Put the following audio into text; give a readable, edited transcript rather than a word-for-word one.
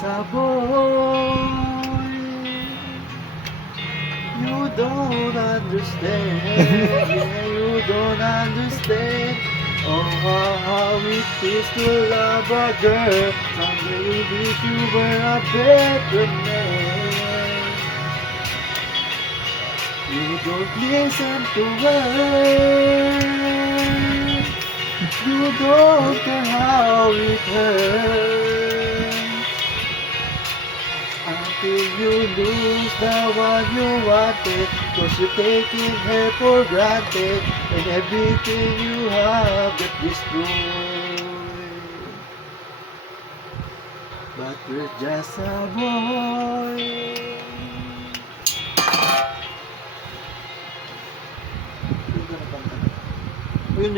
just a boy. You don't understand. Yeah, you don't understand. Oh, how it is to love a girl. Someday you wish you were a better man. You don't listen to her. You don't care how it hurts. Until you lose the one you wanted, 'cause you're taking her for granted, and everything you have get destroyed. But we're just a boy.